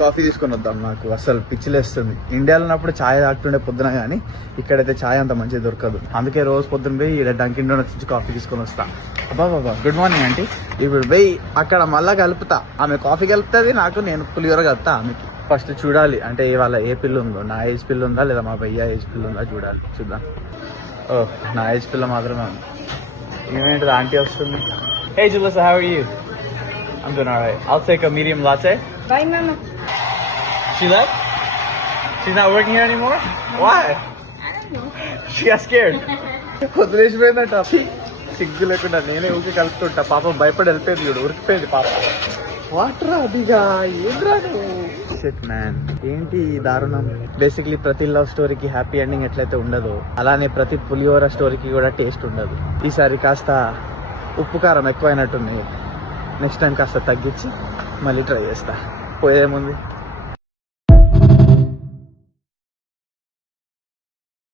Coffee తీసుకొని వద్దాం. నాకు అసలు పిచ్చిలేస్తుంది. ఇండియాలో ఉన్నప్పుడు ఛాయ్ తాగుతుండే పొద్దున, కానీ ఇక్కడైతే ఛాయ్ అంత మంచిగా దొరకదు. అందుకే రోజు పొద్దున పోయి ఇక్కడ డంకిన్ డోనట్స్ నుంచి కాఫీ తీసుకొని వస్తా. అబ్బా బాబా, గుడ్ మార్నింగ్ ఆంటీ. ఇప్పుడు పోయి అక్కడ మళ్ళా కలుపుతా. ఆమె కాఫీ కలుపుతుంది, నేను పులిహోర కలుపుతా ఆమెకి. ఫస్ట్ చూడాలి అంటే ఇవాళ ఏ పిల్ల ఉందో, నా ఏజ్ పిల్ల ఉందా లేదా మా భయ్య ఏజ్ పిల్ల ఉందా చూడాలి. చూద్దాం. ఓ, నా ఏజ్ పిల్ల మాత్రమే ఉంది. ఏమేంటిది ఆంటీ వస్తుంది. Hey Julissa, how are you? I'm doing alright. I'll take a medium latte. Bye, Mama. She left? She's not working here anymore? Why? I don't know. She got scared. వదిలేసిపోయిందట. సిగ్గు లేకుండా నేనే ఊరికి కలుపుతుంటా. పాపం భయపడి వెళ్ళిపోయింది. చూడు ఉరికిపోయింది పాప. వాటరా అదిగా ఏంద్రా నువ్వు. షిట్ మ్యాన్, ఏంటి దారుణం. బేసిక్లీ ప్రతి లవ్ స్టోరీకి హ్యాపీ ఎండింగ్ ఎట్లయితే ఉండదు, అలానే ప్రతి పులిహోర స్టోరీకి కూడా టేస్ట్ ఉండదు. ఈసారి కాస్త ఉప్పు కారం ఎక్కువైనట్టుంది. నెక్స్ట్ టైం కాస్త తగ్గించి మళ్ళీ ట్రై చేస్తా. పోయేదేముంది.